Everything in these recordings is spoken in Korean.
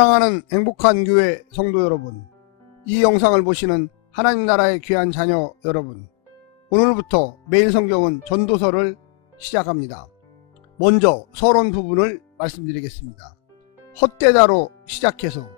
사랑하는 행복한 교회 성도 여러분, 이 영상을 보시는 하나님 나라의 귀한 자녀 여러분, 오늘부터 매일 성경은 전도서를 시작합니다. 먼저 서론 부분을 말씀드리겠습니다. 헛되다로 시작해서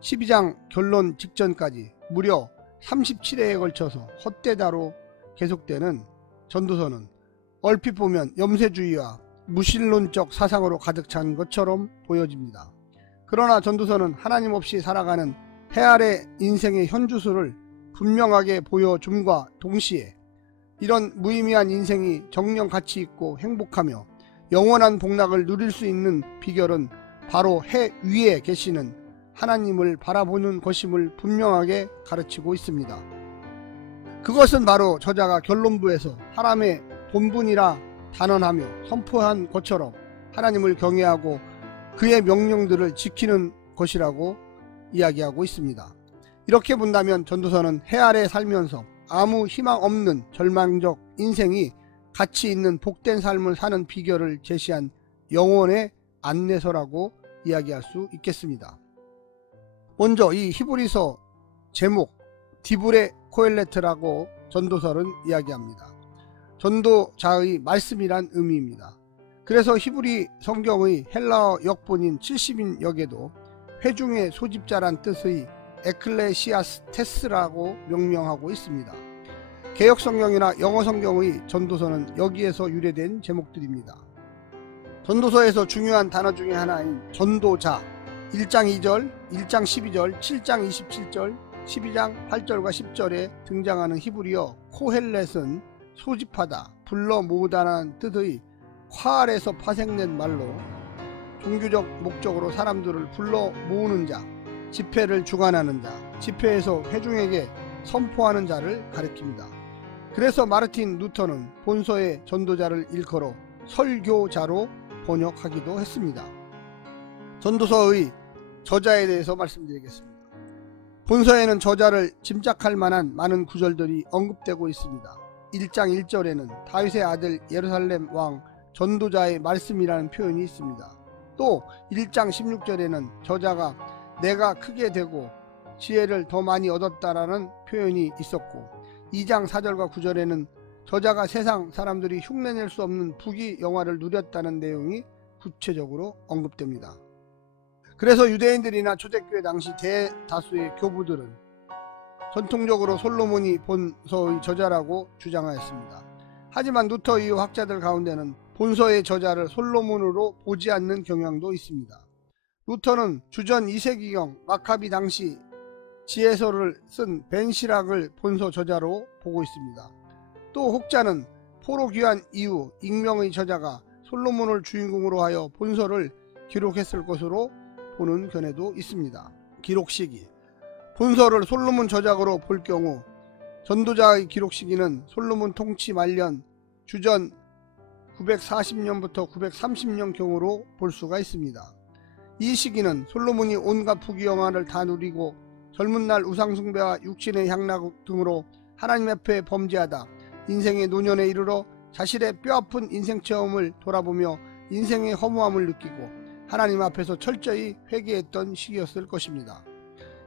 12장 결론 직전까지 무려 37회에 걸쳐서 헛되다로 계속되는 전도서는 얼핏 보면 염세주의와 무신론적 사상으로 가득 찬 것처럼 보여집니다. 그러나 전도서는 하나님 없이 살아가는 해 아래 인생의 현주소를 분명하게 보여줌과 동시에 이런 무의미한 인생이 정녕 가치 있고 행복하며 영원한 복락을 누릴 수 있는 비결은 바로 해 위에 계시는 하나님을 바라보는 것임을 분명하게 가르치고 있습니다. 그것은 바로 저자가 결론부에서 사람의 본분이라 단언하며 선포한 것처럼 하나님을 경외하고 그의 명령들을 지키는 것이라고 이야기하고 있습니다. 이렇게 본다면 전도서는 해 아래 살면서 아무 희망 없는 절망적 인생이 가치 있는 복된 삶을 사는 비결을 제시한 영혼의 안내서라고 이야기할 수 있겠습니다. 먼저 이 히브리서 제목 디브레 코엘레트라고 전도서는 이야기합니다. 전도자의 말씀이란 의미입니다. 그래서 히브리 성경의 헬라어 역본인 70인 역에도 회중의 소집자란 뜻의 에클레시아스테스라고 명명하고 있습니다. 개역 성경이나 영어 성경의 전도서는 여기에서 유래된 제목들입니다. 전도서에서 중요한 단어 중에 하나인 전도자 1장 2절, 1장 12절, 7장 27절, 12장 8절과 10절에 등장하는 히브리어 코헬렛은 소집하다, 불러 모으다라는 뜻의 콰알에서 파생된 말로 종교적 목적으로 사람들을 불러 모으는 자, 집회를 주관하는 자, 집회에서 회중에게 선포하는 자를 가리킵니다. 그래서 마르틴 루터는 본서의 전도자를 일컬어 설교자로 번역하기도 했습니다. 전도서의 저자에 대해서 말씀드리겠습니다. 본서에는 저자를 짐작할 만한 많은 구절들이 언급되고 있습니다. 1장 1절에는 다윗의 아들 예루살렘 왕 전도자의 말씀이라는 표현이 있습니다. 또 1장 16절에는 저자가 내가 크게 되고 지혜를 더 많이 얻었다라는 표현이 있었고 2장 4절과 9절에는 저자가 세상 사람들이 흉내낼 수 없는 부귀 영화를 누렸다는 내용이 구체적으로 언급됩니다. 그래서 유대인들이나 초대교회 당시 대다수의 교부들은 전통적으로 솔로몬이 본서의 저자라고 주장하였습니다. 하지만 루터 이후 학자들 가운데는 본서의 저자를 솔로몬으로 보지 않는 경향도 있습니다. 루터는 주전 2세기경 마카비 당시 지혜서를 쓴 벤시락을 본서 저자로 보고 있습니다. 또 혹자는 포로 귀환 이후 익명의 저자가 솔로몬을 주인공으로 하여 본서를 기록했을 것으로 보는 견해도 있습니다. 기록 시기 본서를 솔로몬 저작으로 볼 경우 전도자의 기록 시기는 솔로몬 통치 말년 주전 940년부터 930년 경으로 볼 수가 있습니다. 이 시기는 솔로몬이 온갖 부귀영화를 다 누리고 젊은 날 우상숭배와 육신의 향락 등으로 하나님 앞에 범죄하다 인생의 노년에 이르러 자신의 뼈아픈 인생 체험을 돌아보며 인생의 허무함을 느끼고 하나님 앞에서 철저히 회개했던 시기였을 것입니다.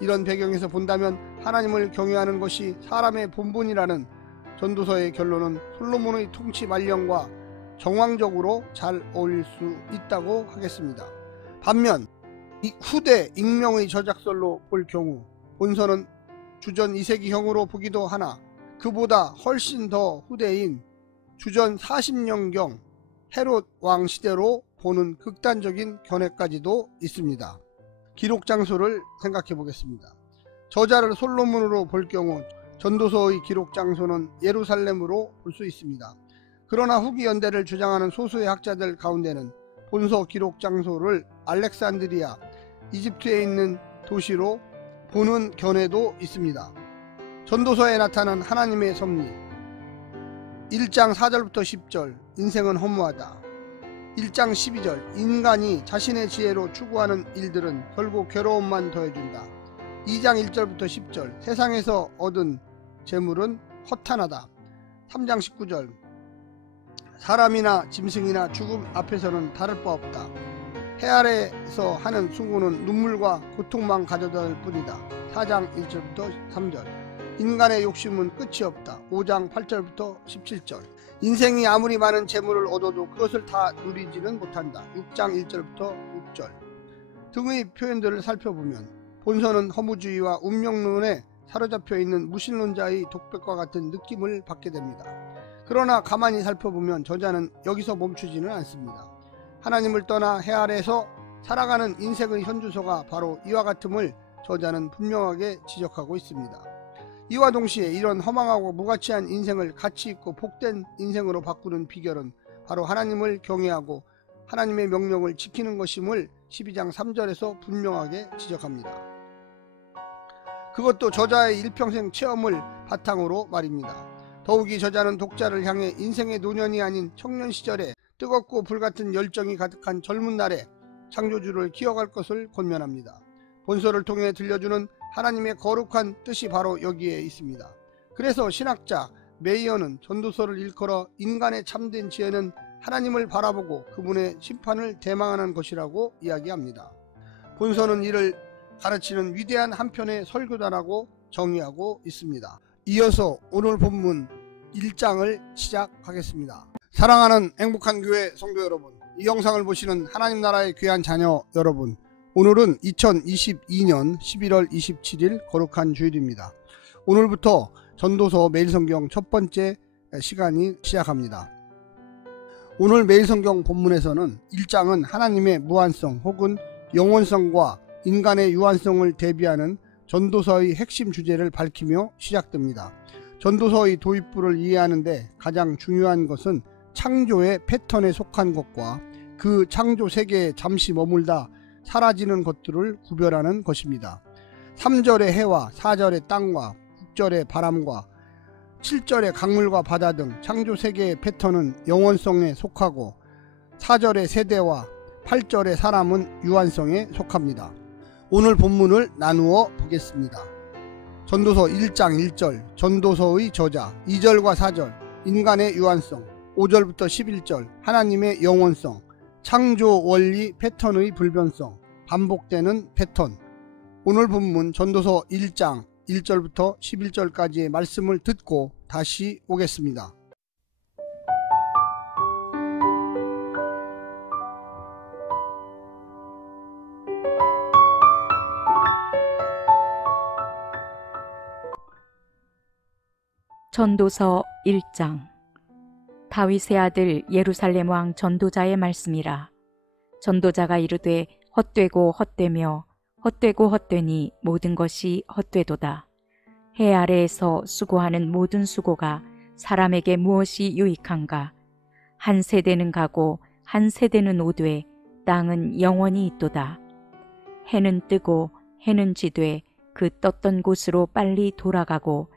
이런 배경에서 본다면 하나님을 경외하는 것이 사람의 본분이라는 전도서의 결론은 솔로몬의 통치 말년과 정황적으로 잘 어울릴 수 있다고 하겠습니다. 반면 이 후대 익명의 저작설로 볼 경우 본서는 주전 2세기형으로 보기도 하나 그보다 훨씬 더 후대인 주전 40년경 헤롯 왕 시대로 보는 극단적인 견해까지도 있습니다. 기록 장소를 생각해 보겠습니다. 저자를 솔로몬으로 볼 경우 전도서의 기록 장소는 예루살렘으로 볼 수 있습니다. 그러나 후기 연대를 주장하는 소수의 학자들 가운데는 본서 기록 장소를 알렉산드리아, 이집트에 있는 도시로 보는 견해도 있습니다. 전도서에 나타난 하나님의 섭리 1장 4절부터 10절 인생은 허무하다. 1장 12절 인간이 자신의 지혜로 추구하는 일들은 결국 괴로움만 더해준다. 2장 1절부터 10절 세상에서 얻은 재물은 허탄하다. 3장 19절 사람이나 짐승이나 죽음 앞에서는 다를 바 없다. 해 아래에서 하는 수고는 눈물과 고통만 가져다 줄 뿐이다. 4장 1절부터 3절. 인간의 욕심은 끝이 없다. 5장 8절부터 17절. 인생이 아무리 많은 재물을 얻어도 그것을 다 누리지는 못한다. 6장 1절부터 6절 등의 표현들을 살펴보면 본서는 허무주의와 운명론에 사로잡혀 있는 무신론자의 독백과 같은 느낌을 받게 됩니다. 그러나 가만히 살펴보면 저자는 여기서 멈추지는 않습니다. 하나님을 떠나 해 아래에서 살아가는 인생의 현주소가 바로 이와 같음을 저자는 분명하게 지적하고 있습니다. 이와 동시에 이런 허망하고 무가치한 인생을 가치 있고 복된 인생으로 바꾸는 비결은 바로 하나님을 경외하고 하나님의 명령을 지키는 것임을 12장 3절에서 분명하게 지적합니다. 그것도 저자의 일평생 체험을 바탕으로 말입니다. 더욱이 저자는 독자를 향해 인생의 노년이 아닌 청년 시절에 뜨겁고 불같은 열정이 가득한 젊은 날에 창조주를 기억할 것을 권면합니다. 본서를 통해 들려주는 하나님의 거룩한 뜻이 바로 여기에 있습니다. 그래서 신학자 메이어는 전도서를 일컬어 인간의 참된 지혜는 하나님을 바라보고 그분의 심판을 대망하는 것이라고 이야기합니다. 본서는 이를 가르치는 위대한 한 편의 설교다라고 정의하고 있습니다. 이어서 오늘 본문 1장을 시작하겠습니다. 사랑하는 행복한 교회 성도 여러분, 이 영상을 보시는 하나님 나라의 귀한 자녀 여러분, 오늘은 2022년 11월 27일 거룩한 주일입니다. 오늘부터 전도서 매일성경 첫 번째 시간이 시작합니다. 오늘 매일성경 본문에서는 1장은 하나님의 무한성 혹은 영원성과 인간의 유한성을 대비하는 전도서의 핵심 주제를 밝히며 시작됩니다. 전도서의 도입부를 이해하는데 가장 중요한 것은 창조의 패턴에 속한 것과 그 창조 세계에 잠시 머물다 사라지는 것들을 구별하는 것입니다. 3절의 해와 4절의 땅과 6절의 바람과 7절의 강물과 바다 등 창조 세계의 패턴은 영원성에 속하고 4절의 세대와 8절의 사람은 유한성에 속합니다. 오늘 본문을 나누어 보겠습니다. 전도서 1장 1절 전도서의 저자, 2절과 4절 인간의 유한성, 5절부터 11절 하나님의 영원성, 창조 원리 패턴의 불변성, 반복되는 패턴. 오늘 본문 전도서 1장 1절부터 11절까지의 말씀을 듣고 다시 오겠습니다. 전도서 1장. 다윗의 아들 예루살렘 왕 전도자의 말씀이라. 전도자가 이르되 헛되고 헛되며 헛되고 헛되니 모든 것이 헛되도다. 해 아래에서 수고하는 모든 수고가 사람에게 무엇이 유익한가? 한 세대는 가고 한 세대는 오되 땅은 영원히 있도다. 해는 뜨고 해는 지되 그 떴던 곳으로 빨리 돌아가고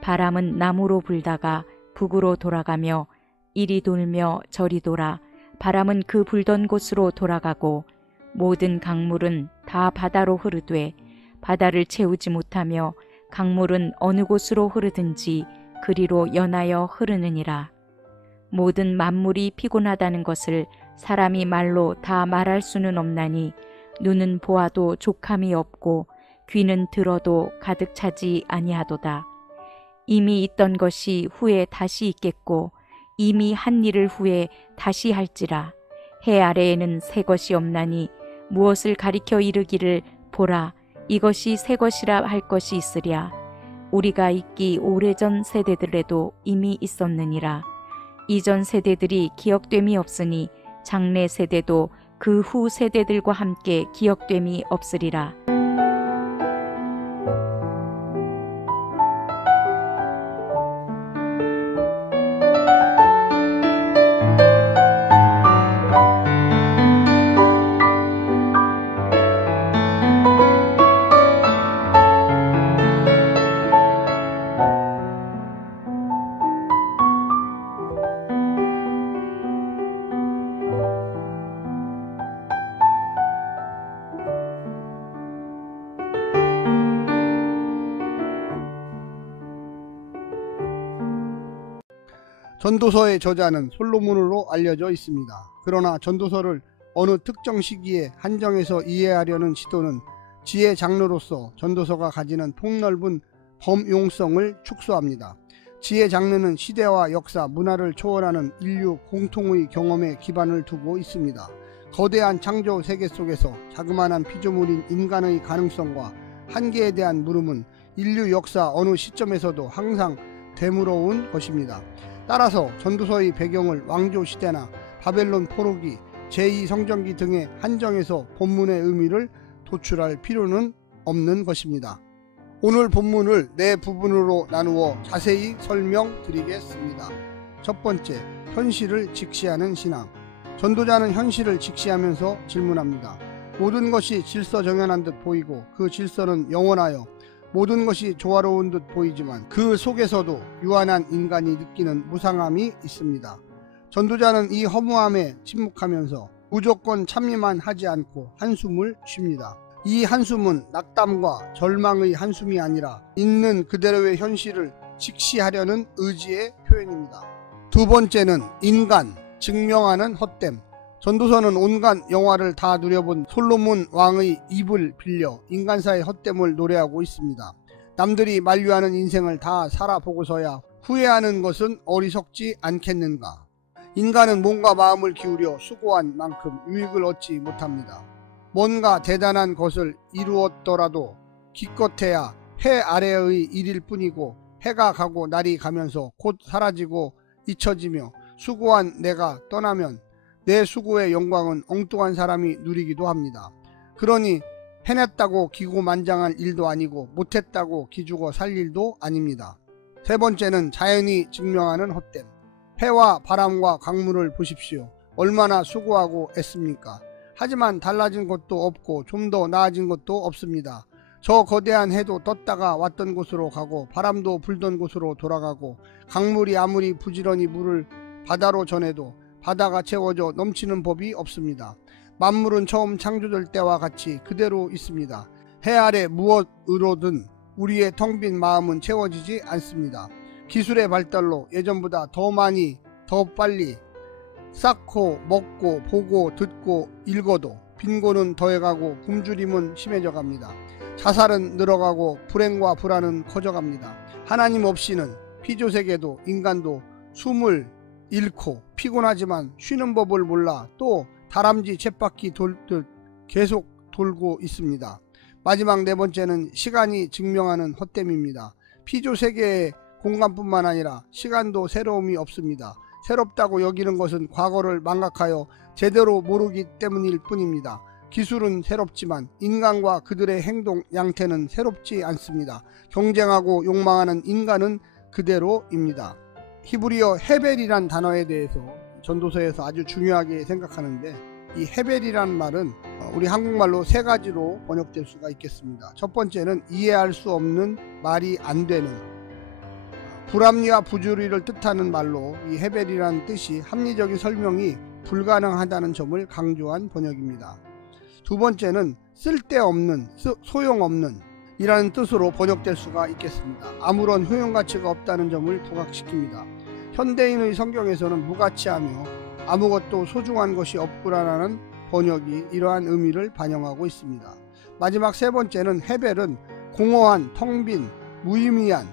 바람은 남으로 불다가 북으로 돌아가며 이리 돌며 저리 돌아 바람은 그 불던 곳으로 돌아가고 모든 강물은 다 바다로 흐르되 바다를 채우지 못하며 강물은 어느 곳으로 흐르든지 그리로 연하여 흐르느니라. 모든 만물이 피곤하다는 것을 사람이 말로 다 말할 수는 없나니 눈은 보아도 족함이 없고 귀는 들어도 가득 차지 아니하도다. 이미 있던 것이 후에 다시 있겠고 이미 한 일을 후에 다시 할지라. 해 아래에는 새 것이 없나니 무엇을 가리켜 이르기를 보라 이것이 새 것이라 할 것이 있으랴. 우리가 있기 오래전 세대들에도 이미 있었느니라. 이전 세대들이 기억됨이 없으니 장래 세대도 그 후 세대들과 함께 기억됨이 없으리라. 전도서의 저자는 솔로몬으로 알려져 있습니다. 그러나 전도서를 어느 특정 시기에 한정해서 이해하려는 시도는 지혜 장르로서 전도서가 가지는 폭넓은 범용성을 축소합니다. 지혜 장르는 시대와 역사, 문화를 초월하는 인류 공통의 경험에 기반을 두고 있습니다. 거대한 창조 세계 속에서 자그마한 피조물인 인간의 가능성과 한계에 대한 물음은 인류 역사 어느 시점에서도 항상 되물어온 것입니다. 따라서 전도서의 배경을 왕조 시대나 바벨론 포로기, 제2성전기 등에 한정해서 본문의 의미를 도출할 필요는 없는 것입니다. 오늘 본문을 네 부분으로 나누어 자세히 설명드리겠습니다. 첫 번째, 현실을 직시하는 신앙. 전도자는 현실을 직시하면서 질문합니다. 모든 것이 질서정연한 듯 보이고 그 질서는 영원하여 모든 것이 조화로운 듯 보이지만 그 속에서도 유한한 인간이 느끼는 무상함이 있습니다. 전도자는 이 허무함에 침묵하면서 무조건 참여만 하지 않고 한숨을 쉽니다. 이 한숨은 낙담과 절망의 한숨이 아니라 있는 그대로의 현실을 직시하려는 의지의 표현입니다. 두 번째는 인간, 증명하는 헛됨. 전도서는 온갖 영화를 다 누려본 솔로몬 왕의 입을 빌려 인간사의 헛됨을 노래하고 있습니다. 남들이 만류하는 인생을 다 살아보고서야 후회하는 것은 어리석지 않겠는가. 인간은 몸과 마음을 기울여 수고한 만큼 유익을 얻지 못합니다. 뭔가 대단한 것을 이루었더라도 기껏해야 해 아래의 일일 뿐이고 해가 가고 날이 가면서 곧 사라지고 잊혀지며 수고한 내가 떠나면 내 수고의 영광은 엉뚱한 사람이 누리기도 합니다. 그러니 해냈다고 기고만장할 일도 아니고 못했다고 기죽어 살 일도 아닙니다. 세 번째는 자연이 증명하는 헛됨. 해와 바람과 강물을 보십시오. 얼마나 수고하고 애씁니까? 하지만 달라진 것도 없고 좀 더 나아진 것도 없습니다. 저 거대한 해도 떴다가 왔던 곳으로 가고 바람도 불던 곳으로 돌아가고 강물이 아무리 부지런히 물을 바다로 전해도 바다가 채워져 넘치는 법이 없습니다. 만물은 처음 창조될 때와 같이 그대로 있습니다. 해 아래 무엇으로든 우리의 텅 빈 마음은 채워지지 않습니다. 기술의 발달로 예전보다 더 많이 더 빨리 쌓고 먹고 보고 듣고 읽어도 빈곤은 더해가고 굶주림은 심해져 갑니다. 자살은 늘어가고 불행과 불안은 커져갑니다. 하나님 없이는 피조세계도 인간도 숨을 잃고 피곤하지만 쉬는 법을 몰라 또 다람쥐 쳇바퀴 돌듯 계속 돌고 있습니다. 마지막 네 번째는 시간이 증명하는 헛됨입니다. 피조세계의 공간뿐만 아니라 시간도 새로움이 없습니다. 새롭다고 여기는 것은 과거를 망각하여 제대로 모르기 때문일 뿐입니다. 기술은 새롭지만 인간과 그들의 행동 양태는 새롭지 않습니다. 경쟁하고 욕망하는 인간은 그대로입니다. 히브리어 헤벨이란 단어에 대해서 전도서에서 아주 중요하게 생각하는데, 이 헤벨이란 말은 우리 한국말로 세 가지로 번역될 수가 있겠습니다. 첫 번째는 이해할 수 없는, 말이 안 되는, 불합리와 부조리를 뜻하는 말로 이 헤벨이라는 뜻이 합리적인 설명이 불가능하다는 점을 강조한 번역입니다. 두 번째는 쓸데없는, 소용없는 이라는 뜻으로 번역될 수가 있겠습니다. 아무런 효용가치가 없다는 점을 부각시킵니다. 현대인의 성경에서는 무가치하며 아무것도 소중한 것이 없구나라는 번역이 이러한 의미를 반영하고 있습니다. 마지막 세 번째는 헤벨은 공허한, 텅 빈, 무의미한,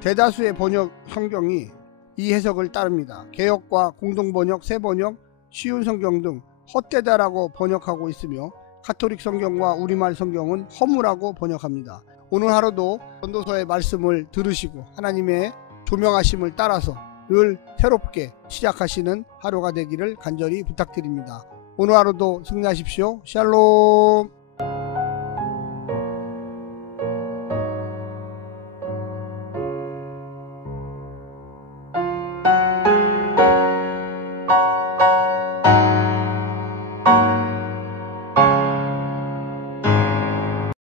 대다수의 번역 성경이 이 해석을 따릅니다. 개역과 공동번역, 새번역, 쉬운 성경 등 헛되다라고 번역하고 있으며 가톨릭 성경과 우리말 성경은 허무라고 번역합니다. 오늘 하루도 전도서의 말씀을 들으시고 하나님의 조명하심을 따라서 늘 새롭게 시작하시는 하루가 되기를 간절히 부탁드립니다. 오늘 하루도 승리하십시오. 샬롬.